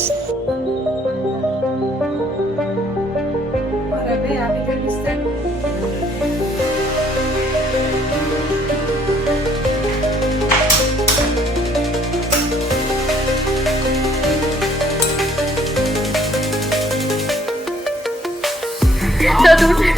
और अबे आप इधर बिस्तर तो दूसरे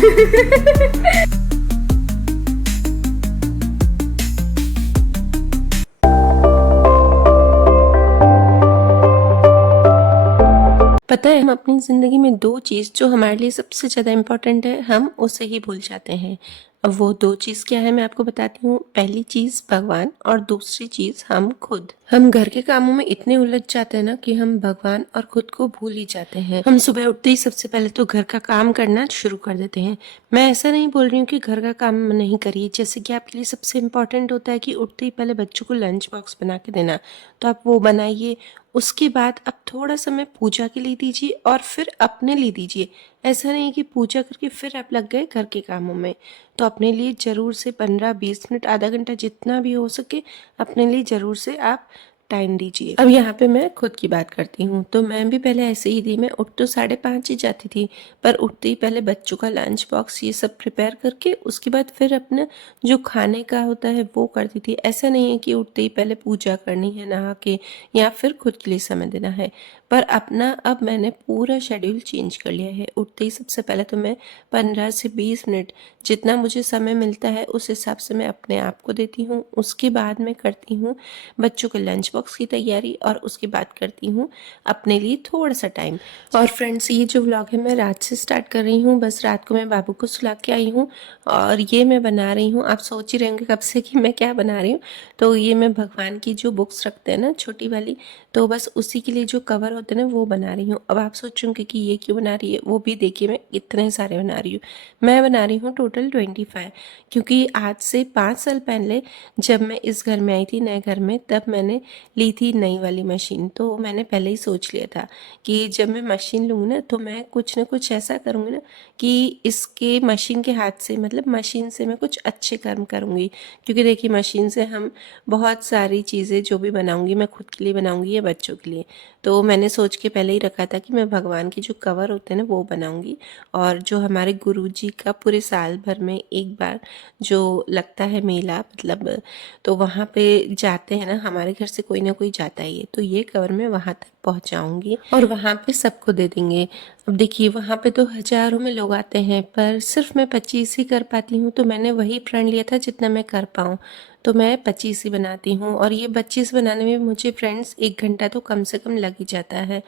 पता है, हम अपनी ज़िंदगी में दो चीज़ जो हमारे लिए सबसे ज़्यादा इम्पोर्टेंट है, हम उसे ही भूल जाते हैं। अब वो दो चीज़ क्या है मैं आपको बताती हूँ। पहली चीज़ भगवान और दूसरी चीज़ हम खुद। हम घर के कामों में इतने उलझ जाते हैं ना कि हम भगवान और खुद को भूल ही जाते हैं। हम सुबह उठते ही सबसे पहले तो घर का काम करना शुरू कर देते हैं। मैं ऐसा नहीं बोल रही हूँ कि घर का काम नहीं करिए, जैसे कि आपके लिए सबसे इम्पोर्टेंट होता है कि उठते ही पहले बच्चों को लंच बॉक्स बना के देना, तो आप वो बनाइए। उसके बाद अब थोड़ा समय पूजा के लिए दीजिए और फिर अपने लिए दीजिए। ऐसा नहीं है कि पूजा करके फिर आप लग गए घर के कामों में। तो अपने लिए ज़रूर से 15-20 मिनट, आधा घंटा, जितना भी हो सके अपने लिए ज़रूर से आप टाइम दीजिए। अब यहाँ पे मैं खुद की बात करती हूँ, तो मैं भी पहले ऐसे ही थी। मैं उठ तो 5:30 ही जाती थी, पर उठते ही पहले बच्चों का लंच बॉक्स ये सब प्रिपेयर करके उसके बाद फिर अपना जो खाने का होता है वो करती थी। ऐसा नहीं है कि उठते ही पहले पूजा करनी है नहा के या फिर खुद के लिए समय देना है, पर अपना अब मैंने पूरा शेड्यूल चेंज कर लिया है। उठते ही सबसे पहले तो मैं 15 से 20 मिनट जितना मुझे समय मिलता है उस हिसाब से मैं अपने आप को देती हूँ। उसके बाद मैं करती हूँ बच्चों के लंच बॉक्स की तैयारी और उसके बाद करती हूँ अपने लिए थोड़ा सा टाइम। और फ्रेंड्स, ये जो व्लॉग है मैं रात से स्टार्ट कर रही हूँ। बस रात को मैं बाबू को सुला के आई हूँ और ये मैं बना रही हूँ। आप सोच ही रहे होंगे कब से कि मैं क्या बना रही हूँ। तो ये मैं भगवान की जो बुक्स रखते हैं ना छोटी वाली, तो बस उसी के लिए जो कवर होते हैं ना वो बना रही हूँ। अब आप सोचोगे कि ये क्यों बना रही है, वो भी देखिए मैं इतने सारे बना रही हूँ। मैं बना रही हूँ टोटल 25, क्योंकि आज से 5 साल पहले जब मैं इस घर में आई थी, नए घर में, तब मैंने ली थी नई वाली मशीन। तो मैंने पहले ही सोच लिया था कि जब मैं मशीन लूँगी ना तो मैं कुछ ना कुछ ऐसा करूँगी ना कि इसके मशीन के हाथ से, मतलब मशीन से मैं कुछ अच्छे कर्म करूँगी। क्योंकि देखिए मशीन से हम बहुत सारी चीज़ें जो भी बनाऊँगी, मैं खुद के लिए बनाऊँगी या बच्चों के लिए। तो मैंने सोच के पहले ही रखा था कि मैं भगवान के जो कवर होते हैं ना वो बनाऊँगी। और जो हमारे गुरुजी का पूरे साल भर में एक बार जो लगता है मेला, मतलब तो वहाँ पे जाते हैं ना, हमारे घर से कोई ना कोई जाता ही है, तो ये कवर मैं वहाँ तक पहुँचाऊँगी और वहाँ पे सबको दे देंगे। अब देखिए वहाँ पे तो हज़ारों में लोग आते हैं, पर सिर्फ मैं 25 ही कर पाती हूँ। तो मैंने वही प्रण लिया था जितना मैं कर पाऊँ, तो मैं 25 ही बनाती हूँ। और ये 25 बनाने में मुझे फ्रेंड्स 1 घंटा तो कम से कम लग ही जाता है।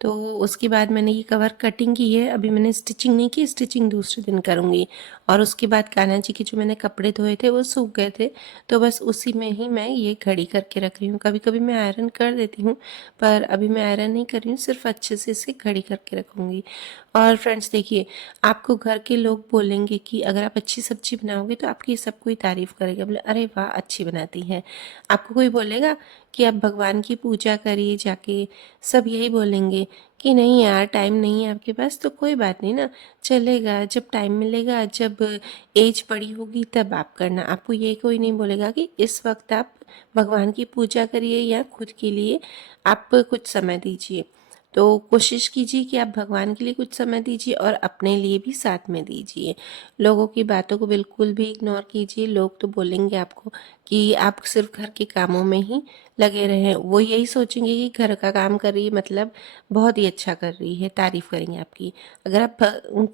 तो उसके बाद मैंने ये कवर कटिंग की है। अभी मैंने स्टिचिंग नहीं की, स्टिचिंग दूसरे दिन करूँगी। और उसके बाद कान्हा जी के जो मैंने कपड़े धोए थे वो सूख गए थे, तो बस उसी में ही मैं ये घड़ी करके रख रही हूँ। कभी कभी मैं आयरन कर देती हूँ, पर अभी मैं आयरन नहीं कर रही हूँ, सिर्फ अच्छे से इसे घड़ी करके रखूँगी। और फ्रेंड्स देखिए, आपको घर के लोग बोलेंगे कि अगर आप अच्छी सब्जी बनाओगे तो आपकी सब कोई तारीफ़ करेगा, बोले अरे वाह अच्छी बनाती है। आपको कोई बोलेगा कि आप भगवान की पूजा करिए जाके, सब यही बोलेंगे कि नहीं यार टाइम नहीं है आपके पास, तो कोई बात नहीं ना, चलेगा, जब टाइम मिलेगा, जब एज बड़ी होगी तब आप करना। आपको ये कोई नहीं बोलेगा कि इस वक्त आप भगवान की पूजा करिए या खुद के लिए आप कुछ समय दीजिए। तो कोशिश कीजिए कि आप भगवान के लिए कुछ समय दीजिए और अपने लिए भी साथ में दीजिए। लोगों की बातों को बिल्कुल भी इग्नोर कीजिए। लोग तो बोलेंगे आपको कि आप सिर्फ घर के कामों में ही लगे रहें। वो यही सोचेंगे कि घर का काम कर रही है मतलब बहुत ही अच्छा कर रही है, तारीफ़ करेंगे आपकी। अगर आप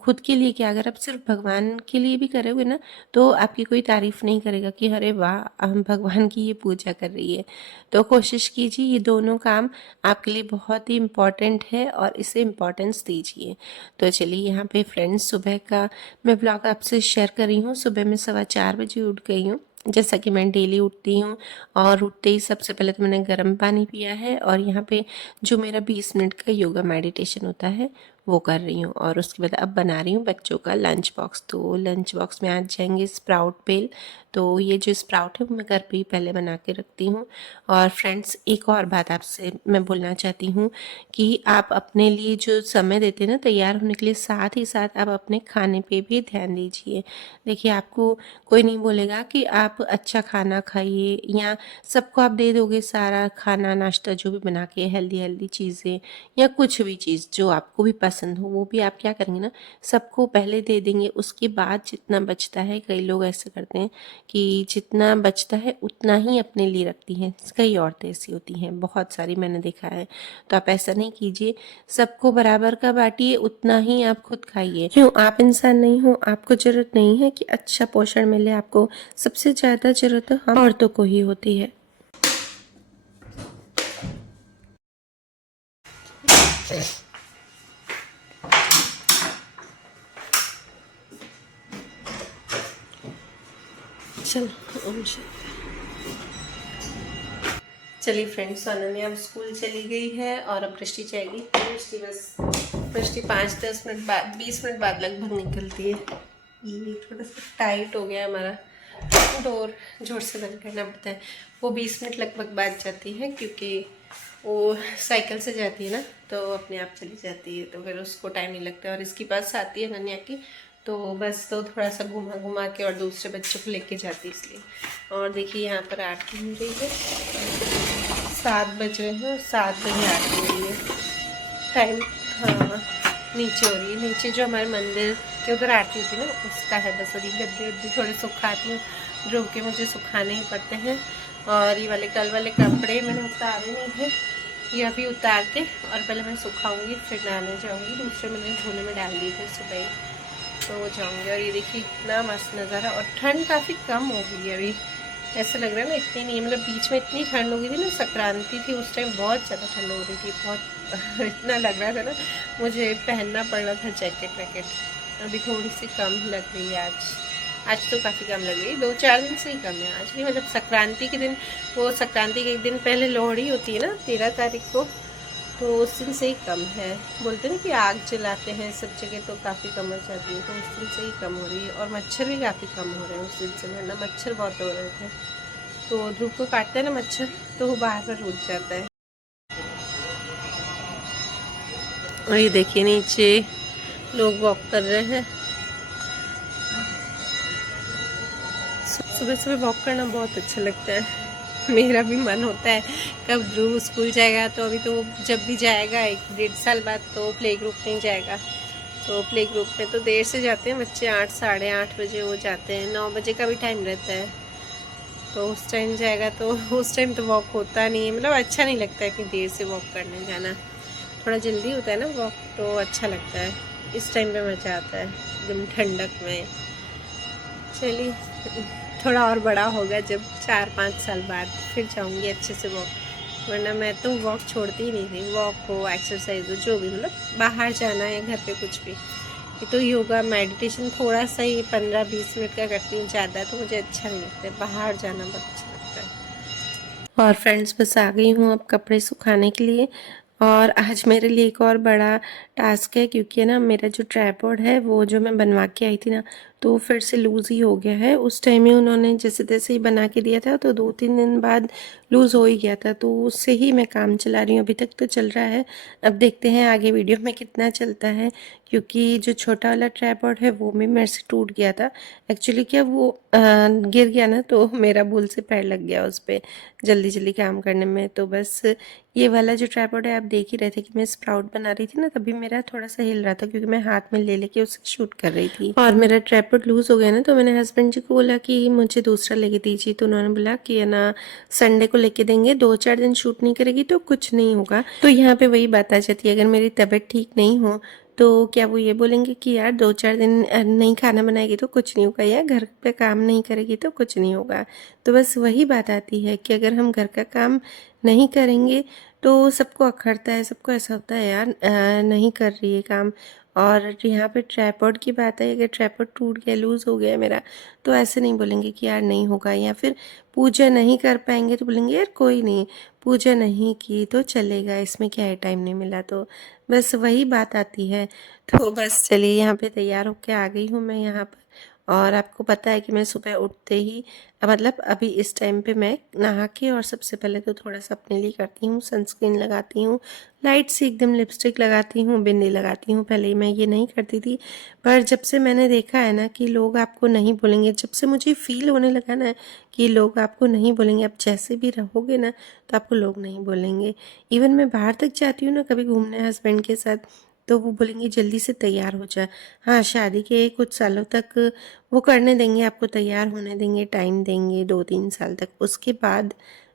खुद के लिए क्या, अगर आप सिर्फ भगवान के लिए भी करोगे ना तो आपकी कोई तारीफ़ नहीं करेगा कि अरे वाह हम भगवान की ये पूजा कर रही है। तो कोशिश कीजिए ये दोनों काम आपके लिए बहुत ही इम्पॉर्टेंट है और इसे इम्पॉर्टेंस दीजिए। तो चलिए यहाँ पे फ्रेंड्स, सुबह का मैं व्लॉग आपसे शेयर कर रही हूँ। सुबह मैं 4:15 बजे उठ गई हूँ, जैसा कि मैं डेली उठती हूँ। और उठते ही सबसे पहले तो मैंने गर्म पानी पिया है और यहाँ पे जो मेरा 20 मिनट का योगा मेडिटेशन होता है वो कर रही हूँ। और उसके बाद अब बना रही हूँ बच्चों का लंच बॉक्स। तो लंच बॉक्स में आज जाएंगे स्प्राउट बेल। तो ये जो स्प्राउट है वो मैं घर पे ही पहले बना के रखती हूँ। और फ्रेंड्स, एक और बात आपसे मैं बोलना चाहती हूँ कि आप अपने लिए जो समय देते हैं ना तैयार होने के लिए, साथ ही साथ आप अपने खाने पे भी ध्यान दीजिए। देखिए, आपको कोई नहीं बोलेगा कि आप अच्छा खाना खाइए या सबको आप दे दोगे सारा खाना नाश्ता जो भी बना के हेल्दी हेल्दी चीज़ें या कुछ भी चीज़ जो आपको भी पसंद हो, वो भी आप क्या करेंगे ना, सबको पहले दे देंगे। उसके बाद जितना बचता है, कई लोग ऐसे करते हैं कि जितना बचता है उतना ही अपने लिए रखती हैं। कई औरतें ऐसी होती हैं, बहुत सारी मैंने देखा है। तो आप ऐसा नहीं कीजिए, सबको बराबर का बांटिए, उतना ही आप खुद खाइए। क्यों? आप इंसान नहीं हो, आपको जरूरत नहीं है कि अच्छा पोषण मिले आपको। सबसे ज़्यादा ज़रूरत हम औरतों को ही होती है। चलिए फ्रेंड्स, अनन्या अब स्कूल चली गई है और अब दृष्टि जाएगी। दृष्टि 5-10 मिनट बाद, 20 मिनट बाद लगभग निकलती है। ये थोड़ा सा टाइट हो गया हमारा डोर, जोर से बंद करना पड़ता है। वो 20 मिनट लगभग बाद जाती है क्योंकि वो साइकिल से जाती है ना, तो अपने आप चली जाती है, तो फिर उसको टाइम नहीं लगता। और इसकी बात आती है अनन्या की, तो बस तो थोड़ा सा घुमा घुमा के और दूसरे बच्चों को लेके जाती है इसलिए। और देखिए यहाँ पर आरती हो रही है, 7 बज रहे हैं और 7 बजे आरती हो रही है टाइम। हाँ, नीचे हो रही है। नीचे जो हमारे मंदिर के उधर आरती होती है ना, उसका है। बस और गद्दे उद्दे थोड़े सुखाती हूँ, जो कि मुझे सुखाने ही पड़ते हैं। और ये वाले कल वाले कपड़े मैंने उतारे नहीं थे, ये अभी उतार के और पहले मैं सुखाऊंगी, फिर नहाने जाऊंगी। दूसरे मैंने झोले में डाल दिए थे सुबह ही, तो वो जाऊंगी। और ये देखिए इतना मस्त नज़ारा, और ठंड काफ़ी कम हो गई है अभी। ऐसा लग रहा है ना, इतनी नहीं, मतलब बीच में इतनी ठंड हो गई थी ना, संक्रांति थी उस टाइम बहुत ज़्यादा ठंड हो रही थी, बहुत इतना लग रहा था ना मुझे पहनना पड़ रहा था जैकेट वैकेट। अभी थोड़ी सी कम लग रही है आज तो काफ़ी कम लग रही है, 2-4 दिन से ही कम है आज भी। मतलब संक्रांति के दिन, वो संक्रांति के एक दिन पहले लोहड़ी होती है ना 13 तारीख को, तो उस दिन से ही कम है। बोलते ना कि आग जलाते हैं सब जगह, तो काफ़ी कम हो जाती है, तो उस दिन से ही कम हो रही है। और मच्छर भी काफ़ी कम हो रहे हैं उस दिन से, वरना मच्छर बहुत हो रहे थे। तो धूप को काटता है ना मच्छर, तो वो बाहर पर उठ जाता है। और ये देखिए नीचे लोग वॉक कर रहे हैं। सुबह सुबह वॉक करना बहुत अच्छा लगता है, मेरा भी मन होता है कब ध्रुव स्कूल जाएगा। तो अभी तो जब भी जाएगा 1-1.5 साल बाद, तो प्ले ग्रुप में जाएगा। तो प्ले ग्रुप में तो देर से जाते हैं बच्चे, 8 साढ़े 8 बजे वो जाते हैं, 9 बजे का भी टाइम रहता है। तो उस टाइम जाएगा, तो उस टाइम तो वॉक होता नहीं है, मतलब अच्छा नहीं लगता है इतनी देर से वॉक करने जाना। थोड़ा जल्दी होता है ना वॉक, तो अच्छा लगता है। इस टाइम पे मज़ा आता है एकदम ठंडक में। चलिए, थोड़ा और बड़ा होगा जब 4-5 साल बाद, फिर जाऊंगी अच्छे से वॉक। वरना मैं तो वॉक छोड़ती ही नहीं थी, वॉक हो एक्सरसाइज हो जो भी, मतलब बाहर जाना या घर पे कुछ भी। ये तो योगा मेडिटेशन थोड़ा सा ही 15-20 मिनट का करती हूँ, ज़्यादा तो मुझे अच्छा नहीं लगता है, बाहर जाना बहुत अच्छा लगता है। और फ्रेंड्स, बस आ गई हूँ अब कपड़े सुखाने के लिए। और आज मेरे लिए एक और बड़ा टास्क है, क्योंकि ना मेरा जो ट्राइपॉड है वो जो मैं बनवा के आई थी ना, तो फिर से लूज़ ही हो गया है। उस टाइम ही उन्होंने जैसे तैसे ही बना के दिया था, तो 2-3 दिन बाद लूज़ हो ही गया था, तो उससे ही मैं काम चला रही हूँ। अभी तक तो चल रहा है, अब देखते हैं आगे वीडियो में कितना चलता है। क्योंकि जो छोटा वाला ट्राइपॉड है वो भी मेरे से टूट गया था। एक्चुअली क्या, वो गिर गया ना, तो मेरा भूल से पैर लग गया उस पर जल्दी जल्दी काम करने में। तो बस ये वाला जो ट्राइपॉड है, आप देख ही रहे थे कि मैं स्प्राउट बना रही थी ना, तभी मेरा थोड़ा सा हिल रहा था, क्योंकि मैं हाथ में ले लेके उसे शूट कर रही थी। और मेरा ट्राइपॉड लूज़ हो गया ना, तो मैंने हस्बैंड जी को बोला कि मुझे दूसरा लेके दीजिए। तो उन्होंने बोला कि है ना, संडे को लेके देंगे, 2-4 दिन शूट नहीं करेगी तो कुछ नहीं होगा। तो यहाँ पे वही बात आ जाती है, अगर मेरी तबीयत ठीक नहीं हो तो क्या वो ये बोलेंगे कि यार 2-4 दिन नहीं खाना बनाएगी तो कुछ नहीं होगा, या घर पे काम नहीं करेगी तो कुछ नहीं होगा। तो बस वही बात आती है कि अगर हम घर का काम नहीं करेंगे तो सबको अखरता है, सबको ऐसा होता है यार नहीं कर रही है काम। और यहाँ पे ट्राइपॉड की बात है, अगर ट्राइपॉड टूट गया, लूज़ हो गया मेरा, तो ऐसे नहीं बोलेंगे कि यार नहीं होगा, या फिर पूजा नहीं कर पाएंगे तो बोलेंगे यार कोई नहीं, पूजा नहीं की तो चलेगा, इसमें क्या है, टाइम नहीं मिला तो, बस वही बात आती है। तो बस चलिए, यहाँ पे तैयार होके आ गई हूँ मैं यहाँ पर। और आपको पता है कि मैं सुबह उठते ही, मतलब अभी इस टाइम पे मैं नहा के और सबसे पहले तो थोड़ा सा अपने लिए करती हूँ, सनस्क्रीन लगाती हूँ, लाइट सी एकदम लिपस्टिक लगाती हूँ, बिंदी लगाती हूँ। पहले मैं ये नहीं करती थी, पर जब से मैंने देखा है ना कि लोग आपको नहीं बोलेंगे, जब से मुझे फील होने लगा ना कि लोग आपको नहीं बोलेंगे, आप जैसे भी रहोगे ना तो आपको लोग नहीं बोलेंगे। इवन मैं बाहर तक जाती हूँ ना कभी घूमने हस्बैंड के साथ, तो वो बोलेंगे जल्दी से तैयार हो जा। हाँ, शादी के कुछ सालों तक वो करने देंगे, आपको तैयार होने देंगे, टाइम देंगे 2-3 साल तक। उसके बाद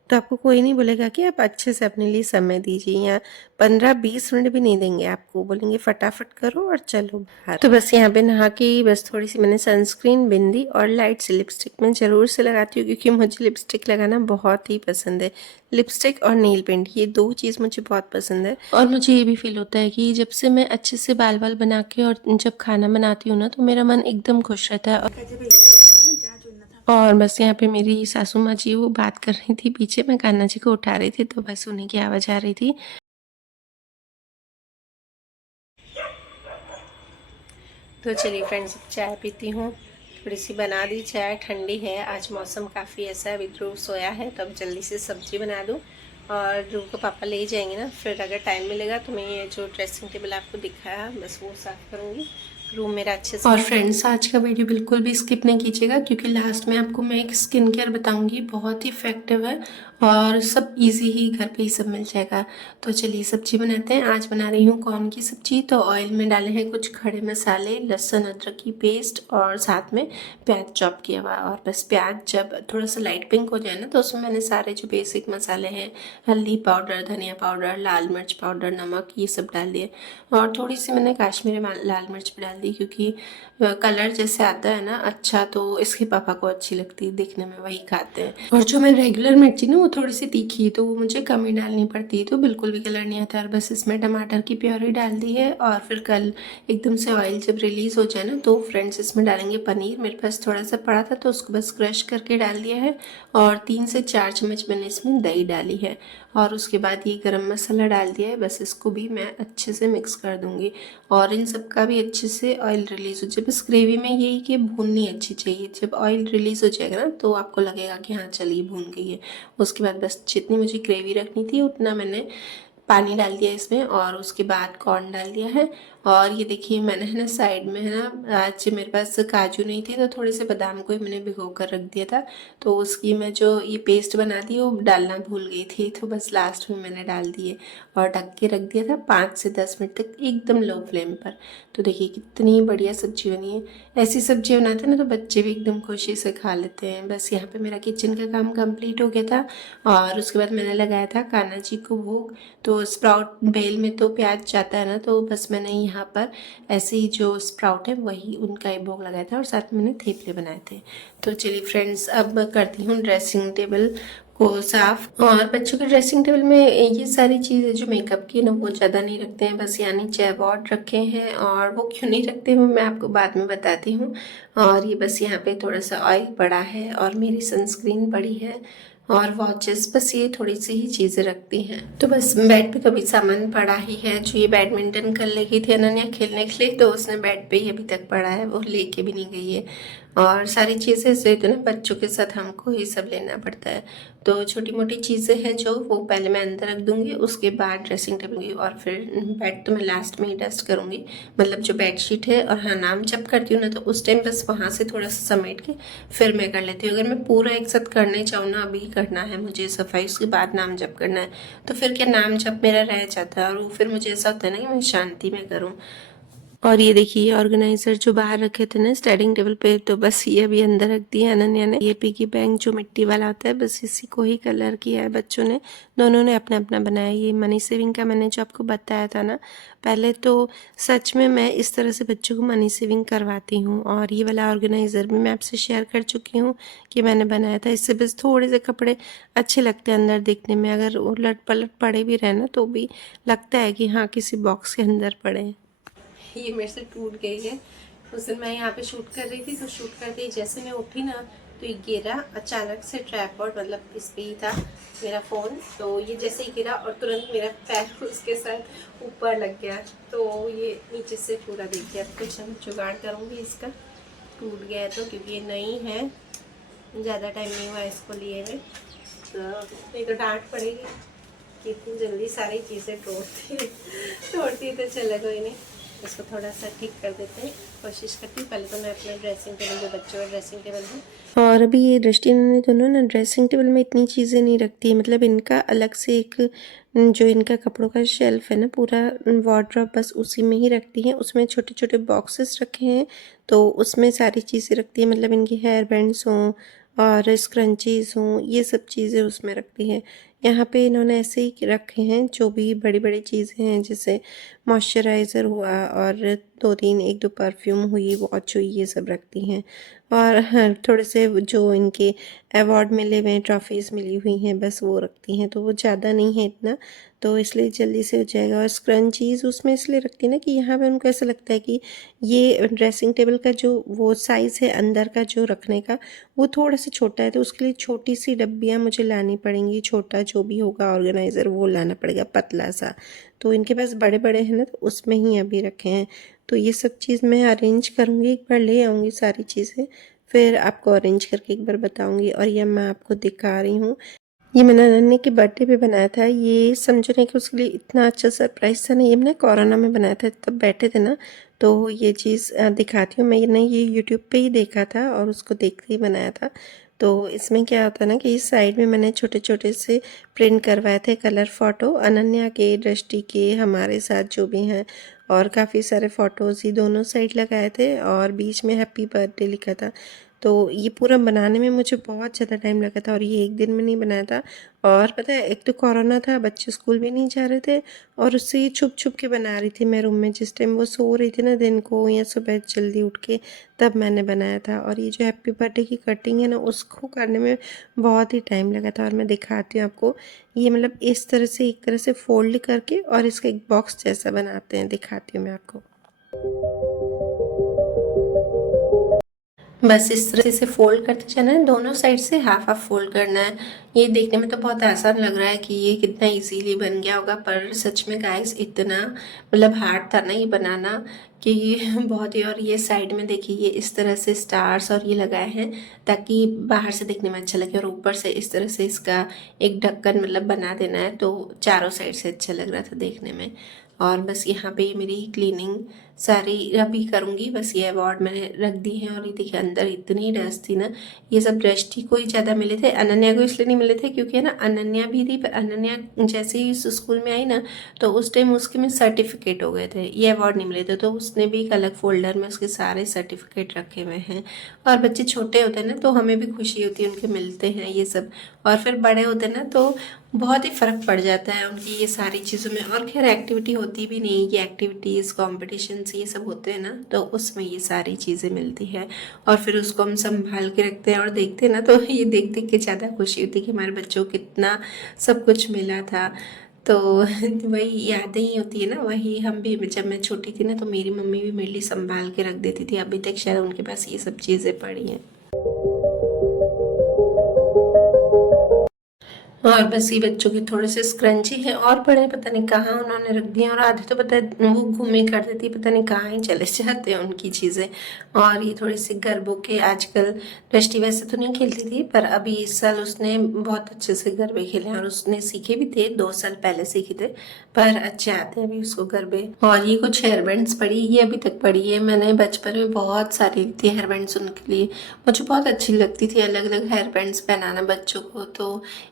तो आपको कोई नहीं बोलेगा कि आप अच्छे से अपने लिए समय दीजिए, या 15-20 मिनट भी नहीं देंगे आपको, बोलेंगे फटाफट करो और चलो बाहर। तो बस यहाँ पे नहा के ही बस थोड़ी सी मैंने सनस्क्रीन, बिंदी और लाइट सी लिपस्टिक मैं ज़रूर से लगाती हूँ, क्योंकि मुझे लिपस्टिक लगाना बहुत ही पसंद है। लिपस्टिक और नेल पेंट, ये 2 चीज़ मुझे बहुत पसंद है। और मुझे ये भी फ़ील होता है कि जब से मैं अच्छे से बाल वाल बना के और जब खाना बनाती हूँ ना, तो मेरा मन एकदम खुश रहता है। और बस यहाँ पे मेरी सासू माँ जी वो बात कर रही थी पीछे, मैं कान्हा जी को उठा रही थी, तो बस उन्हीं की आवाज़ आ रही थी। तो चलिए फ्रेंड्स, चाय पीती हूँ, थोड़ी सी बना दी चाय, ठंडी है, आज मौसम काफ़ी ऐसा है, अभी ध्रुव सोया है, तो अब जल्दी से सब्जी बना दूँ। और ध्रुव को पापा ले जाएंगे ना, फिर अगर टाइम मिलेगा तो मैं ये जो ड्रेसिंग टेबल आपको दिखाया बस वो साफ़ करूँगी, रूम मेरा अच्छे से। और फ्रेंड्स, आज का वीडियो बिल्कुल भी स्किप नहीं कीजिएगा, क्योंकि लास्ट में आपको मैं एक स्किन केयर बताऊंगी, बहुत ही इफेक्टिव है और सब इजी ही घर पे ही सब मिल जाएगा। तो चलिए सब्जी बनाते हैं। आज बना रही हूँ कॉर्न की सब्जी। तो ऑयल में डाले हैं कुछ खड़े मसाले, लहसुन अदरक की पेस्ट और साथ में प्याज चॉप किया हुआ। और बस प्याज जब थोड़ा सा लाइट पिंक हो जाए ना, तो उसमें मैंने सारे जो बेसिक मसाले हैं, हल्दी पाउडर, धनिया पाउडर, लाल मिर्च पाउडर, नमक, ये सब डाल दिए। और थोड़ी सी मैंने काश्मीरी लाल मिर्च भी डाल दी, क्योंकि कलर जैसे आता है ना अच्छा, तो इसके पापा को अच्छी लगती है दिखने में, वही खाते हैं। और जो मैं रेगुलर मिर्ची ना वो थोड़ी सी तीखी, तो वो मुझे कम ही डालनी पड़ती है, तो बिल्कुल भी कलर नहीं आता है। और बस इसमें टमाटर की प्योरी डाल दी है। और फिर कल एकदम से ऑयल जब रिलीज़ हो जाए ना, तो फ्रेंड्स इसमें डालेंगे पनीर। मेरे पास थोड़ा सा पड़ा था तो उसको बस क्रश करके डाल दिया है। और 3 से 4 चम्मच मैंने इसमें दही डाली है। और उसके बाद ये गरम मसाला डाल दिया है, बस इसको भी मैं अच्छे से मिक्स कर दूंगी। और इन सब का भी अच्छे से ऑयल रिलीज़ हो जाए। बस ग्रेवी में यही कि भूननी अच्छी चाहिए, जब ऑयल रिलीज़ हो जाएगा ना तो आपको लगेगा कि हाँ चलिए भून गई है। उसके बाद बस जितनी मुझे ग्रेवी रखनी थी उतना मैंने पानी डाल दिया इसमें, और उसके बाद कॉर्न डाल दिया है। और ये देखिए मैंने है ना साइड में है ना, आज मेरे पास काजू नहीं थे तो थोड़े से बादाम को ही मैंने भिगो कर रख दिया था, तो उसकी मैं जो ये पेस्ट बना दी वो डालना भूल गई थी, तो बस लास्ट में मैंने डाल दिए और ढक के रख दिया था 5 से 10 मिनट तक एकदम लो फ्लेम पर। तो देखिए कितनी बढ़िया सब्जी बनी है। ऐसी सब्जी बनाते हैं ना तो बच्चे भी एकदम खुशी से खा लेते हैं। बस यहाँ पे मेरा किचन का काम कंप्लीट हो गया था। और उसके बाद मैंने लगाया था कान्हा जी को भोग। तो स्प्राउट बेल में तो प्याज जाता है ना, तो बस मैंने यहाँ पर ऐसे ही जो स्प्राउट है वही उनका ही भोग लगाया था, और साथ में मैंने थेपले बनाए थे। तो चलिए फ्रेंड्स, अब करती हूँ ड्रेसिंग टेबल को साफ। और बच्चों के ड्रेसिंग टेबल में ये सारी चीज़ें जो मेकअप की ना वो ज़्यादा नहीं रखते हैं, बस यानी जैबॉर्ड रखे हैं, और वो क्यों नहीं रखते वो मैं आपको बाद में बताती हूँ। और ये बस यहाँ पे थोड़ा सा ऑयल पड़ा है, और मेरी सनस्क्रीन पड़ी है, और वॉचेस, बस ये थोड़ी सी ही चीज़ें रखती हैं। तो बस बेड पे तो अभी सामान पड़ा ही है। जो ये बैडमिंटन कल ले गई थी अनन्या खेलने के लिए, तो उसने बेड पे ही अभी तक पड़ा है, वो लेके भी नहीं गई है। और सारी चीज़ें से तो ना बच्चों के साथ हमको ही सब लेना पड़ता है, तो छोटी मोटी चीज़ें हैं जो वो पहले मैं अंदर रख दूँगी, उसके बाद ड्रेसिंग टेबल की, और फिर बेड तो मैं लास्ट में ही डस्ट करूँगी, मतलब जो बेडशीट है। और हाँ, नाम जब करती हूँ ना तो उस टाइम बस वहाँ से थोड़ा सा समेट के फिर मैं कर लेती हूँ। अगर मैं पूरा एक साथ करने चाहूँ ना, अभी करना है मुझे सफाई, उसके बाद नाम जब करना है, तो फिर क्या नाम जब मेरा रह जाता है, और वो फिर मुझे ऐसा होता है ना कि मैं शांति में करूँ। और ये देखिए ऑर्गेनाइजर जो बाहर रखे थे ना स्टडिंग टेबल पे, तो बस ये अभी अंदर रख दिया अनन्या ने। ये पिगी बैंक जो मिट्टी वाला होता है, बस इसी को ही कलर किया है बच्चों ने, दोनों ने अपना अपना बनाया। ये मनी सेविंग का मैंने जो आपको बताया था ना पहले, तो सच में मैं इस तरह से बच्चों को मनी सेविंग करवाती हूँ। और ये वाला ऑर्गेनाइज़र भी मैं आपसे शेयर कर चुकी हूँ कि मैंने बनाया था। इससे बस थोड़े से कपड़े अच्छे लगते हैं अंदर देखने में, अगर उलट पलट पड़े भी रहे ना तो भी लगता है कि हाँ किसी बॉक्स के अंदर पड़े हैं। ये मेरे से टूट गई है। उस दिन मैं यहाँ पे शूट कर रही थी, तो शूट करते ही जैसे मैं उठी ना, तो ये गिरा अचानक से, ट्राइपॉड मतलब इस पे ही था मेरा फ़ोन, तो ये जैसे ही गिरा और तुरंत मेरा पैर उसके साथ ऊपर लग गया, तो ये नीचे से पूरा देख गया। कुछ हम जुगाड़ करूँगी इसका, टूट गया है तो, क्योंकि ये नई है, ज़्यादा टाइम नहीं हुआ इसको लिए हुए, तो नहीं तो डांट पड़ेगी कि इतनी जल्दी सारी चीज़ें तोड़ती तो चला कोई नहीं। इसको थोड़ा सा ठीक कर देते हैं, कोशिश करती हूँ। पहले तो मैं अपना ड्रेसिंग टेबल, जो बच्चों का ड्रेसिंग टेबल है, और अभी ये दृष्टि ने दोनों ना ड्रेसिंग टेबल में इतनी चीज़ें नहीं रखती है, मतलब इनका अलग से एक जो इनका कपड़ों का शेल्फ है ना, पूरा वार्डरोब बस उसी में ही रखती है। उसमें छोटे छोटे बॉक्सेस रखे हैं, तो उसमें सारी चीज़ें रखती है, मतलब इनकी हेयर बैंड्स हों और स्क्रंचीज़ हों, ये सब चीज़ें उसमें रखती है। यहाँ पे इन्होंने ऐसे ही रखे हैं, जो भी बड़ी बड़ी चीज़ें हैं, जैसे मॉइस्चराइज़र हुआ और 2-3 1-2 परफ्यूम हुई, वॉच हुई, ये सब रखती हैं। और हाँ, थोड़े से जो इनके अवार्ड मिले हुए हैं, ट्रॉफ़ीज़ मिली हुई हैं, बस वो रखती हैं, तो वो ज़्यादा नहीं है इतना, तो इसलिए जल्दी से हो जाएगा। और स्क्रंचीज़ उसमें इसलिए रखती हैं ना कि यहाँ पे उनको ऐसा लगता है कि ये ड्रेसिंग टेबल का जो वो साइज़ है अंदर का जो रखने का, वो थोड़ा सा छोटा है, तो उसके लिए छोटी सी डब्बियाँ मुझे लानी पड़ेंगी, छोटा जो भी होगा ऑर्गेनाइज़र वो लाना पड़ेगा, पतला सा। तो इनके पास बड़े बड़े हैं ना, तो उसमें ही अभी रखे हैं। तो ये सब चीज़ मैं अरेंज करूँगी, एक बार ले आऊँगी सारी चीज़ें, फिर आपको अरेंज करके एक बार बताऊँगी। और ये मैं आपको दिखा रही हूँ, ये मैंने नन्हे के बर्थडे पे बनाया था। ये समझो नहीं कि उसके लिए इतना अच्छा सरप्राइज़ था ना, ये मैंने कोरोना में बनाया था, तब बैठे थे ना, तो ये चीज़ दिखाती हूँ। मैंने ये यूट्यूब पे ही देखा था और उसको देख के ही बनाया था। तो इसमें क्या होता है ना कि इस साइड में मैंने छोटे छोटे से प्रिंट करवाए थे कलर फ़ोटो, अनन्या के, दृष्टि के, हमारे साथ जो भी हैं, और काफ़ी सारे फ़ोटोज़ ही दोनों साइड लगाए थे, और बीच में हैप्पी बर्थडे लिखा था। तो ये पूरा बनाने में मुझे बहुत ज़्यादा टाइम लगा था, और ये एक दिन में नहीं बनाया था। और पता है, एक तो कोरोना था, बच्चे स्कूल भी नहीं जा रहे थे, और उससे ये छुप छुप के बना रही थी मैं रूम में, जिस टाइम वो सो रही थी ना दिन को, या सुबह जल्दी उठ के, तब मैंने बनाया था। और ये जो हैप्पी बर्थडे की कटिंग है ना, उसको करने में बहुत ही टाइम लगा था। और मैं दिखाती हूँ आपको, ये मतलब इस तरह से, एक तरह से फोल्ड करके और इसका एक बॉक्स जैसा बनाते हैं, दिखाती हूँ मैं आपको। बस इस तरह से फोल्ड करते जाना है, दोनों साइड से हाफ हाफ फोल्ड करना है। ये देखने में तो बहुत आसान लग रहा है कि ये कितना इजीली बन गया होगा, पर सच में गाइस इतना मतलब हार्ड था ना ये बनाना, कि बहुत ही। और ये साइड में देखिए, ये इस तरह से स्टार्स और ये लगाए हैं ताकि बाहर से देखने में अच्छा लगे, और ऊपर से इस तरह से इसका एक ढक्कन मतलब बना देना है, तो चारों साइड से अच्छा लग रहा था देखने में। और बस यहाँ पे मेरी क्लीनिंग सारी अभी करूँगी, बस ये अवार्ड मैंने रख दी है। और ये देखिए अंदर इतनी डस्ट थी ना, ये सब दृष्टि को ही ज़्यादा मिले थे, अनन्या को इसलिए नहीं मिले थे क्योंकि है ना अनन्या भी थी, पर अनन्या जैसे ही इस स्कूल में आई ना, तो उस टाइम उसके में सर्टिफिकेट हो गए थे, ये अवार्ड नहीं मिले थे, तो उसने भी एक अलग फोल्डर में उसके सारे सर्टिफिकेट रखे हुए हैं। और बच्चे छोटे होते हैं ना, तो हमें भी खुशी होती है उनके मिलते हैं ये सब, और फिर बड़े होते हैं ना, तो बहुत ही फ़र्क पड़ जाता है उनकी ये सारी चीज़ों में। और खैर एक्टिविटी होती भी नहीं, ये एक्टिविटीज़ कॉम्पिटिशन्स ये सब होते हैं ना, तो उसमें ये सारी चीज़ें मिलती है, और फिर उसको हम संभाल के रखते हैं और देखते हैं ना, तो ये देख देख के ज़्यादा खुशी होती है कि हमारे बच्चों को कितना सब कुछ मिला था। तो वही यादें ही होती है ना, वही हम भी, जब मैं छोटी थी ना, तो मेरी मम्मी भी मेरे लिए संभाल के रख देती थी, अभी तक शायद उनके पास ये सब चीज़ें पड़ी हैं। और बस ये बच्चों के थोड़े से स्क्रंची है, और बड़े पता नहीं कहाँ उन्होंने रख दिए, और आधे तो पता है वो घूमे कर देती, पता नहीं कहाँ ही चले जाते हैं उनकी चीज़ें। और ये थोड़े से गरबों के, आजकल दृष्टि वैसे तो नहीं खेलती थी, पर अभी इस साल उसने बहुत अच्छे से गरबे खेले, और उसने सीखे भी थे, 2 साल पहले सीखे थे, पर अच्छे आते हैं अभी उसको गरबे। और ये कुछ हेयर बैंड्स पड़ी, ये अभी तक पड़ी है, मैंने बचपन में बहुत सारी ली थी हेयर बैंड्स उनके लिए, मुझे बहुत अच्छी लगती थी अलग अलग हेयर बैंड्स पहनाना बच्चों को। तो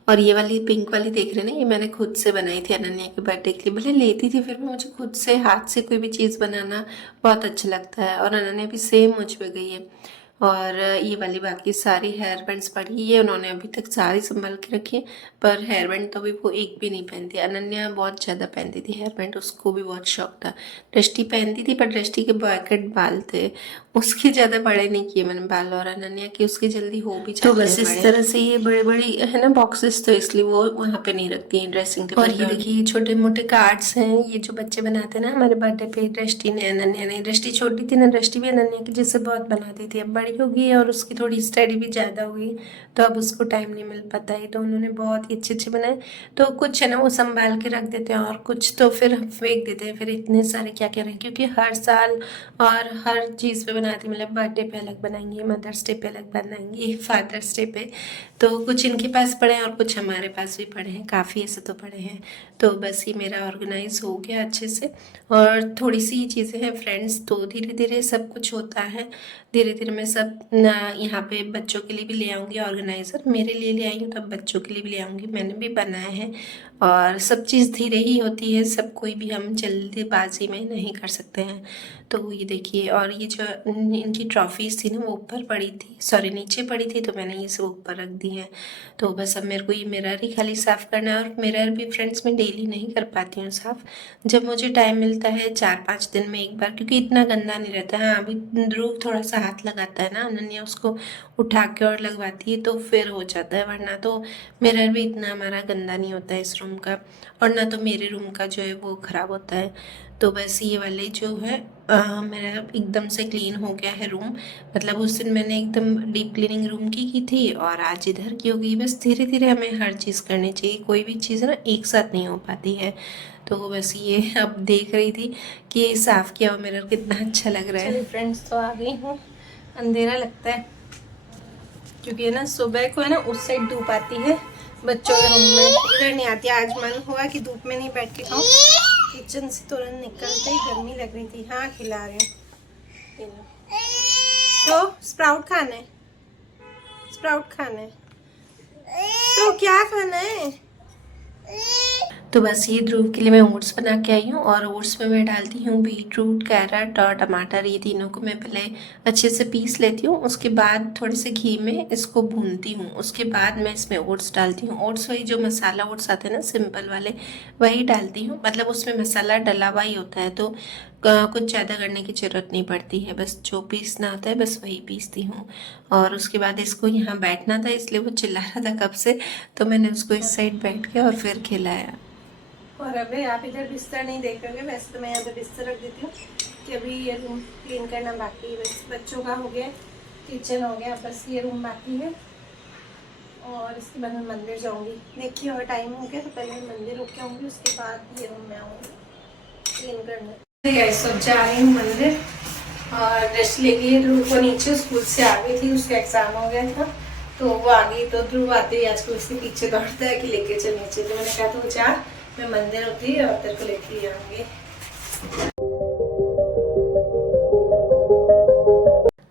और ये वाली पिंक वाली देख रहे हैं ना, ये मैंने खुद से बनाई थी अनन्या के बर्थडे के लिए, भले लेती थी, फिर भी मुझे खुद से हाथ से कोई भी चीज़ बनाना बहुत अच्छा लगता है, और अनन्या भी सेम मुझ पे गई है। और ये वाली बाकी सारी हेयर बैंड्स पड़ी, ये उन्होंने अभी तक सारी संभाल के रखी है, पर हेयर बैंड तो अभी वो एक भी नहीं पहनती। अनन्या बहुत ज़्यादा पहनती थी हेयर बैंड, उसको भी बहुत शौक था। दृष्टि पहनती थी, पर दृष्टि के बॉय कट बाल थे, उसके ज़्यादा बड़े नहीं किए मैंने बाल, और अनन्या की उसके जल्दी हो भी जाते हैं। तो बस इस तरह से ये बड़े बड़े है ना बॉक्सेस, तो इसलिए वो वहाँ पे नहीं रखती हैं ड्रेसिंग टेबल। और ये देखिए छोटे मोटे कार्ड्स हैं, ये जो बच्चे बनाते हैं ना हमारे बर्थडे पे। दृष्टि ने, अनन्या ने, दृष्टि छोटी थी ना, दृष्टि भी अनन्या की जैसे बहुत बनाती थी, अब बड़ी हो गई है और उसकी थोड़ी स्टडी भी ज़्यादा हो गई, तो अब उसको टाइम नहीं मिल पाता है। तो उन्होंने बहुत ही अच्छे अच्छे बनाए, तो कुछ है ना वो संभाल के रख देते हैं और कुछ तो फिर हम फेंक देते हैं। फिर इतने सारे क्या करें, क्योंकि हर साल और हर चीज़ पे बनाती, मतलब बर्थडे पे अलग बनाएंगे, मदर्स डे पे अलग बनाएंगे, फादर्स डे पे, तो कुछ इनके पास पड़े हैं और कुछ हमारे पास भी पड़े हैं, काफ़ी ऐसे तो पड़े हैं। तो बस ये मेरा ऑर्गेनाइज हो गया अच्छे से, और थोड़ी सी चीज़ें हैं फ्रेंड्स, तो धीरे धीरे सब कुछ होता है। धीरे धीरे मैं सब ना यहाँ पे बच्चों के लिए भी ले आऊँगी ऑर्गेनाइज़र, मेरे लिए ले आई हूँ तो अब बच्चों के लिए भी ले आऊँगी, मैंने भी बनाए हैं। और सब चीज़ धीरे ही होती है, सब कोई भी हम जल्दबाजी में नहीं कर सकते हैं। तो ये देखिए, और ये जो इनकी ट्रॉफीज़ थी ना वो ऊपर पड़ी थी, सॉरी नीचे पड़ी थी, तो मैंने ये सब ऊपर रख दी हैं। तो बस अब मेरे को ये मिरर ही खाली साफ़ करना है, और मिरर भी फ्रेंड्स मैं डेली नहीं कर पाती हूँ साफ़, जब मुझे टाइम मिलता है 4-5 दिन में एक बार, क्योंकि इतना गंदा नहीं रहता है। हाँ, अभी ध्रुव थोड़ा सा हाथ लगाता है ना, अनन्या उसको उठा के और लगवाती है तो फिर हो जाता है, वरना तो मिरर भी इतना हमारा गंदा नहीं होता है इस रूम का, और ना तो मेरे रूम का जो है वो ख़राब होता है। तो बस ये वाले जो है मेरा एकदम से क्लीन हो गया है रूम, मतलब उस दिन मैंने एकदम डीप क्लीनिंग रूम की थी, और आज इधर की हो गई। बस धीरे धीरे हमें हर चीज़ करनी चाहिए, कोई भी चीज़ ना एक साथ नहीं हो पाती है। तो बस ये अब देख रही थी कि साफ़ किया हुआ मिरर कितना अच्छा लग रहा है। चलिए फ्रेंड्स, तो आ गई हूँ, अंधेरा लगता है क्योंकि है ना सुबह को है ना उस साइड धूप आती है बच्चों के रूम में, इधर नहीं आती। आज मन हुआ कि धूप में नहीं बैठ के खाऊं, किचन से तुरंत निकलते ही गर्मी लग रही थी। हाँ, खिला रही हूँ, तो स्प्राउट खाना है, स्प्राउट खाना है, तो क्या खाना है। तो बस ये ध्रुव के लिए मैं ओट्स बना के आई हूँ, और ओट्स में मैं डालती हूँ बीट रूट, कैरेट और टमाटर, ये तीनों को मैं पहले अच्छे से पीस लेती हूँ, उसके बाद थोड़े से घी में इसको भूनती हूँ, उसके बाद मैं इसमें ओट्स डालती हूँ। ओट्स वही जो मसाला ओट्स आते हैं ना सिंपल वाले, वही डालती हूँ, मतलब उसमें मसाला डला हुआ ही होता है, तो कुछ ज़्यादा करने की ज़रूरत नहीं पड़ती है, बस जो पीसना होता है बस वही पीसती हूँ। और उसके बाद इसको यहाँ बैठना था, इसलिए वो चिल्ला रहा था कब से, तो मैंने उसको इस साइड बैठ के और फिर खिलाया। और अभी आप इधर बिस्तर नहीं देख रहे, वैसे तो मैं यहाँ पे बिस्तर रख देती हूँ कि अभी ये रूम क्लीन करना बाकी है, बस बच्चों का हो गया, किचन हो गया, बस ये रूम बाकी है, और इसके बाद मैं मंदिर जाऊँगी। देखिए और टाइम हो गया तो पहले मैं मंदिर रुक के आऊँगी, उसके बाद ये रूम में आऊँगी क्लीन करने। सब जा रही हूँ मंदिर, और ड्रेस ले गई ध्रुव को नीचे, स्कूल से आ गई थी, उसका एग्ज़ाम हो गया था तो वो आ गई, तो ध्रुव आते ही आजकल उसके पीछे दौड़ता है कि लेके चल नीचे, तो मैंने कहा तो जा, मैं मंदिर होती है और तेरे को लेके आऊँगी।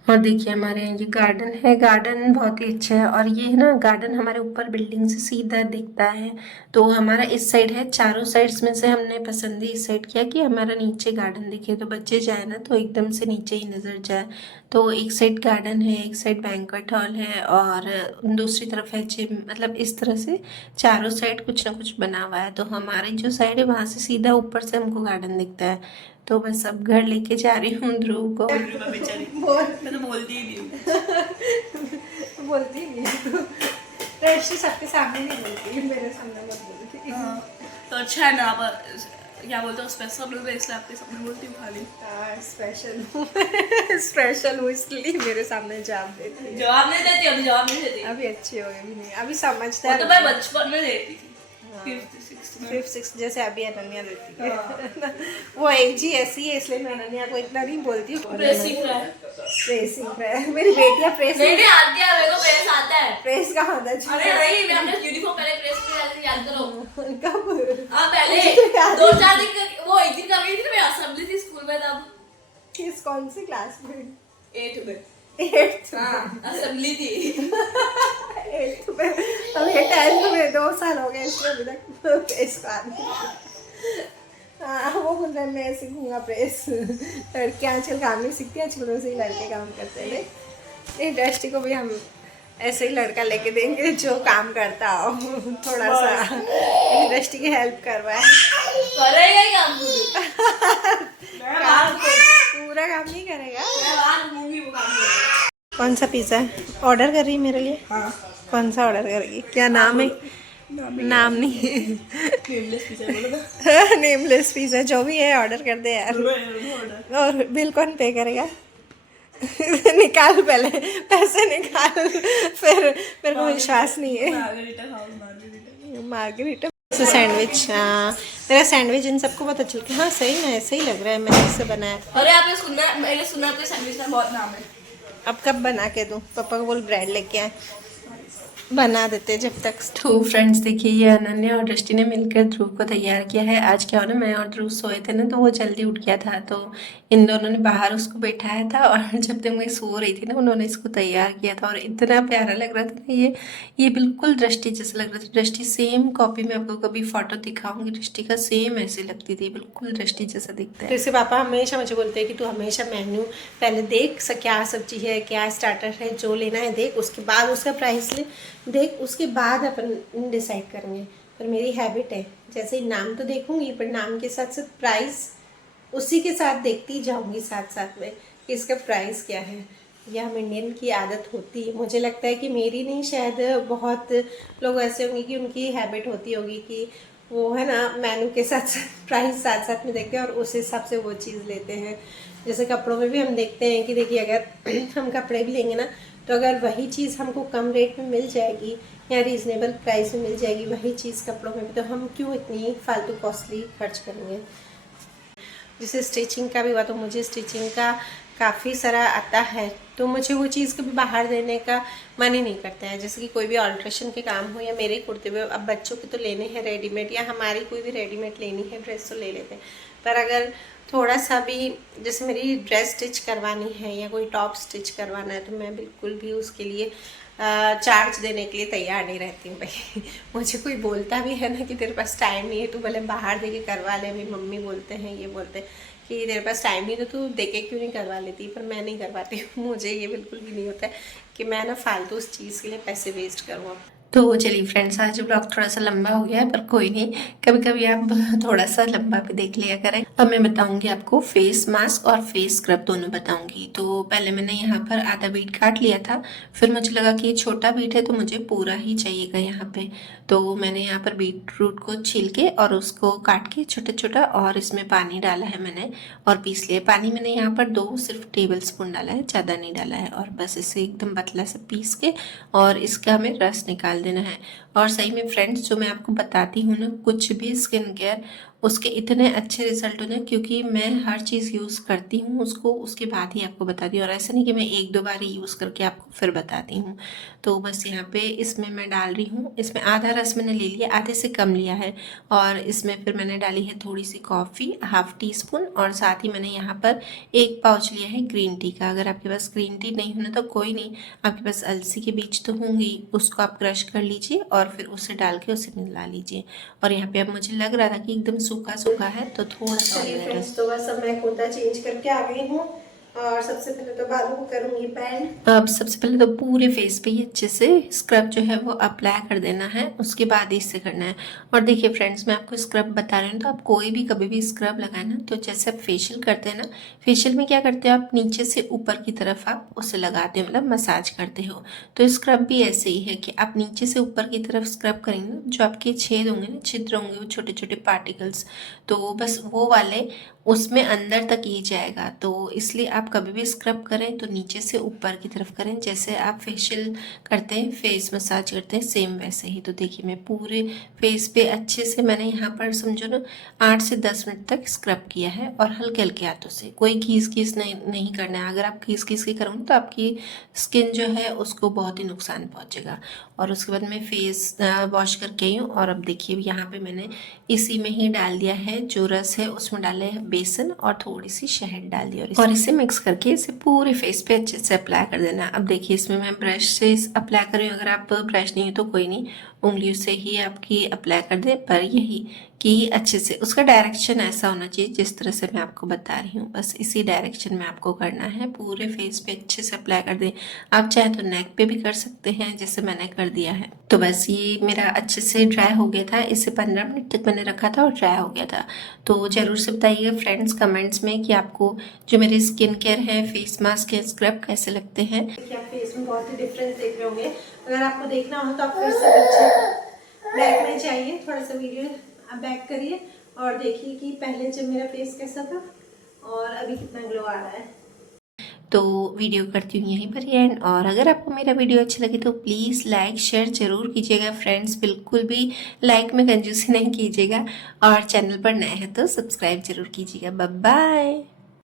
और देखिए हमारे यहाँ ये गार्डन है, गार्डन बहुत ही अच्छा है, और ये है ना गार्डन हमारे ऊपर बिल्डिंग से सीधा दिखता है, तो हमारा इस साइड है, चारों साइड्स में से हमने पसंद ही इस साइड किया कि हमारा नीचे गार्डन दिखे, तो बच्चे जाए ना तो एकदम से नीचे ही नज़र जाए। तो एक साइड गार्डन है, एक साइड बैंक्वेट हॉल है, और दूसरी तरफ है जिम, मतलब इस तरह से चारों साइड कुछ ना कुछ बना हुआ है। तो हमारी जो साइड है वहाँ से सीधा ऊपर से हमको गार्डन दिखता है। तो बस अब घर लेके जा रही हूँ ध्रुव को। मैं तो बोलती ही नहीं बोलती नहीं तो सबके सामने नहीं बोलती, मेरे सामने मत बोलती। तो अच्छा है ना, आप क्या बोलते हो स्पेशल लोग, इसलिए आपके सामने बोलती हूँ खाली। स्पेशल हूँ इसलिए मेरे सामने जवाब देती। जवाब नहीं देती, अभी जवाब नहीं देती, अभी अच्छी हो गई, नहीं अभी समझदार। तो मैं बचपन में देती थी, 5th 6th में, जैसे अभी अनन्या देती है। वो एज ही ऐसी है, इसलिए मैं अनन्या को इतना नहीं बोलती हूँ। प्रेसिंग है, प्रेसिंग है मेरी बेटियाँ, प्रेस नहीं आती है, मेरे को प्रेस आता है। प्रेस कहाँ आता है? अरे नहीं, मैं अपने यूनिफॉर्म पहले प्रेस किया था, याद करो। कब? हाँ पहले 2-4 दिन, वो एक दिन कर गई थी, मैं असेंबली थी स्कूल में तब। किस कौन सी क्लास में? 8th में। 8th? हाँ असेंबली थी। 8th में, अब ये 10th में 2 साल हो गए इसलिए अभी तक प्रेस हाँ, वो बोल रहे मैं सीखूंगा प्रेस। लड़कियाँ आजकल काम नहीं सीखती, आजकल वैसे ही लड़के काम करते हैं। नहीं, दृष्टि को भी हम ऐसे ही लड़का लेके देंगे जो काम करता हो, थोड़ा सा दृष्टि की हेल्प करवाए। करेगा ही काम काम तो पूरा काम नहीं करेगा। मैं बाहर घूमूंगी, वो काम करेगा। कौन सा पिज़्ज़ा ऑर्डर कर रही है मेरे लिए? हाँ, कौन सा ऑर्डर करेगी? क्या नाम है? नाम नहीं नेमलेस पिज़्ज़ा बोलो तो। नेमलेस पिज़्ज़ा जो भी है ऑर्डर कर दे यार। ऑर्डर। और बिल कौन पे करेगा? निकाल पहले, पैसे निकाल, फिर को विश्वास नहीं है। Margarita house, margarita. मार्गरीटा से सैंडविच। हाँ, मेरा सैंडविच इन सबको बहुत अच्छा लगता है। हाँ सही में ऐसे ही लग रहा है, मैंने इससे बनाया। अरे आपने सुना, मैंने सुना आपके सैंडविच का बहुत नाम है। अब कब बना के दूँ? पापा को बोल ब्रेड लेके आए, बना देते जब तक। तो फ्रेंड्स देखिए, ये अनन्या और दृष्टि ने मिलकर ध्रुव को तैयार किया है। आज क्या हो ना, मैं और ध्रुव सोए थे ना, तो वो जल्दी उठ गया था, तो इन दोनों ने बाहर उसको बैठाया था और जब तक मैं सो रही थी ना, उन्होंने इसको तैयार किया था और इतना प्यारा लग रहा था ना। ये बिल्कुल दृष्टि जैसा लग रहा था। दृष्टि सेम कॉपी में आपको कभी फोटो दिखाऊंगी, दृष्टि का सेम ऐसी लगती थी, बिल्कुल दृष्टि जैसा दिखता है। जैसे पापा हमेशा मुझे बोलते हैं कि तू हमेशा मेन्यू पहले देख क्या सब्जी है, क्या स्टार्टर है, जो लेना है देख, उसके बाद उसका प्राइस ले, देख उसके बाद अपन डिसाइड करेंगे। पर मेरी हैबिट है, जैसे ही नाम तो देखूंगी पर नाम के साथ साथ प्राइस उसी के साथ देखती जाऊंगी साथ साथ में कि इसका प्राइस क्या है। यह हम इंडियन की आदत होती है, मुझे लगता है कि मेरी नहीं, शायद बहुत लोग ऐसे होंगे कि उनकी हैबिट होती होगी कि वो है ना मेनू के साथ साथ प्राइस साथ साथ में देखते हैं और उस हिसाब से वो चीज़ लेते हैं। जैसे कपड़ों में भी हम देखते हैं कि देखिए अगर हम कपड़े भी लेंगे ना, तो अगर वही चीज़ हमको कम रेट में मिल जाएगी या रीज़नेबल प्राइस में मिल जाएगी वही चीज़ कपड़ों में भी, तो हम क्यों इतनी फालतू कॉस्टली खर्च करेंगे। जैसे स्टिचिंग का भी हुआ, तो मुझे स्टिचिंग का काफ़ी सारा आता है, तो मुझे वो चीज़ कभी बाहर देने का मन ही नहीं करता है। जैसे कि कोई भी ऑल्ट्रेशन के काम हो या मेरे ही कुर्ते हुए, अब बच्चों के तो लेने हैं रेडीमेड या हमारी कोई भी रेडीमेड लेनी है ड्रेस तो ले लेते हैं। पर अगर थोड़ा सा भी जैसे मेरी ड्रेस स्टिच करवानी है या कोई टॉप स्टिच करवाना है, तो मैं बिल्कुल भी उसके लिए चार्ज देने के लिए तैयार नहीं रहती हूँ भाई। मुझे कोई बोलता भी है ना कि तेरे पास टाइम नहीं है, तू भले बाहर दे के करवा ले, मेरी मम्मी बोलते हैं, ये बोलते हैं कि तेरे पास टाइम नहीं तो तू दे के क्यों नहीं करवा लेती, पर मैं नहीं करवाती हूँ। मुझे ये बिल्कुल भी नहीं होता है कि मैं ना फालतू उस चीज़ के लिए पैसे वेस्ट करूँ। तो चलिए फ्रेंड्स, आज ब्लॉग थोड़ा सा लंबा हो गया है, पर कोई नहीं, कभी कभी आप थोड़ा सा लंबा भी देख लिया करें। अब मैं बताऊंगी आपको फेस मास्क और फेस स्क्रब दोनों बताऊंगी। तो पहले मैंने यहाँ पर आधा बीट काट लिया था, फिर मुझे लगा कि ये छोटा बीट है तो मुझे पूरा ही चाहिएगा यहाँ पे। तो मैंने यहाँ पर बीट रूट को छील के और उसको काट के छोटा छोटा, और इसमें पानी डाला है मैंने और पीस लिया। पानी मैंने यहाँ पर 2 सिर्फ टेबल स्पून डाला है, ज़्यादा नहीं डाला है, और बस इसे एकदम पतला से पीस के और इसका हमें रस निकाल देना है। और सही में फ्रेंड्स, जो मैं आपको बताती हूँ ना, कुछ भी स्किन केयर उसके इतने अच्छे रिजल्ट होने, क्योंकि मैं हर चीज़ यूज़ करती हूँ उसको, उसके बाद ही आपको बताती हूँ, और ऐसा नहीं कि मैं 1-2 बार ही यूज़ करके आपको फिर बताती हूँ। तो बस यहाँ पे इसमें मैं डाल रही हूँ, इसमें आधा रस मैंने ले लिया, आधे से कम लिया है, और इसमें फिर मैंने डाली है थोड़ी सी कॉफ़ी, ½ टीस्पून, और साथ ही मैंने यहाँ पर 1 पाउच लिया है ग्रीन टी का। अगर आपके पास ग्रीन टी नहीं होना तो कोई नहीं, आपके पास अलसी के बीज तो होंगे, उसको आप क्रश कर लीजिए और फिर उसे डाल के उसे मिला लीजिए। और यहाँ पे अब मुझे लग रहा था कि एकदम सूखा सूखा है, तो थोड़ा सा फ्रेंड्स, तो बस अब मैं कुर्ता चेंज करके आ गई हूँ और सबसे पहले तो बालों को करूँगी बैंड। अब सबसे पहले तो पूरे फेस पे ही अच्छे से स्क्रब जो है वो अप्लाई कर देना है, उसके बाद इससे करना है। और देखिए फ्रेंड्स, मैं आपको स्क्रब बता रही हूँ, तो आप कोई भी कभी भी स्क्रब लगाए ना, तो जैसे आप फेशियल करते हैं ना, फेशियल में क्या करते हो आप, नीचे से ऊपर की तरफ आप उसे लगाते हो, मतलब मसाज करते हो। तो स्क्रब भी ऐसे ही है कि आप नीचे से ऊपर की तरफ स्क्रब करेंगे ना, जो आपके छेद होंगे ना, छिद्र होंगे, वो छोटे छोटे पार्टिकल्स, तो बस वो वाले उसमें अंदर तक ही जाएगा। तो इसलिए आप कभी भी स्क्रब करें तो नीचे से ऊपर की तरफ करें, जैसे आप फेशियल करते हैं, फेस मसाज करते हैं, सेम वैसे ही। तो देखिए मैं पूरे फेस पे अच्छे से, मैंने यहाँ पर समझो ना 8 से 10 मिनट तक स्क्रब किया है, और हल्के हल्के हाथों से, कोई घीस घीस नहीं करना है। अगर आप घीस घीस के करोगे तो आपकी स्किन जो है उसको बहुत ही नुकसान पहुँचेगा। और उसके बाद मैं फेस वॉश करके आई हूँ, और अब देखिए यहाँ पे मैंने इसी में ही डाल दिया है जो रस है, उसमें डाले है बेसन और थोड़ी सी शहद डाल दी, और इसे मिक्स करके इसे पूरे फेस पे अच्छे से अप्लाई कर देना। अब देखिए इसमें मैं ब्रश से अप्लाई कर रही हूँ, अगर आप ब्रश नहीं है तो कोई नहीं, उंगलियों से ही आपकी अप्लाई कर दें, पर यही कि अच्छे से उसका डायरेक्शन ऐसा होना चाहिए जिस तरह से मैं आपको बता रही हूँ, बस इसी डायरेक्शन में आपको करना है। पूरे फेस पे अच्छे से अप्लाई कर दें। आप चाहे तो नेक पे भी कर सकते हैं जैसे मैंने कर दिया है। तो बस ये मेरा अच्छे से ड्राई हो गया था, इसे 15 मिनट तक मैंने रखा था और ड्राई हो गया था। तो ज़रूर से बताइएगा फ्रेंड्स कमेंट्स में कि आपको जो मेरे स्किन केयर है, फेस मास्क है, स्क्रब कैसे लगते हैं। देखिए आप फेस में बहुत ही डिफरेंस देख रहे होंगे। अगर आपको देखना हो तो आप फिर से पीछे बैक में जाइए, थोड़ा सा वीडियो आप बैक करिए और देखिए कि पहले जब मेरा फेस कैसा था और अभी कितना ग्लो आ रहा है। तो वीडियो करती हूँ यहीं पर ही एंड। और अगर आपको मेरा वीडियो अच्छा लगे तो प्लीज़ लाइक शेयर ज़रूर कीजिएगा फ्रेंड्स, बिल्कुल भी लाइक में कंजूसी नहीं कीजिएगा। और चैनल पर नए हैं तो सब्सक्राइब ज़रूर कीजिएगा। Bye bye.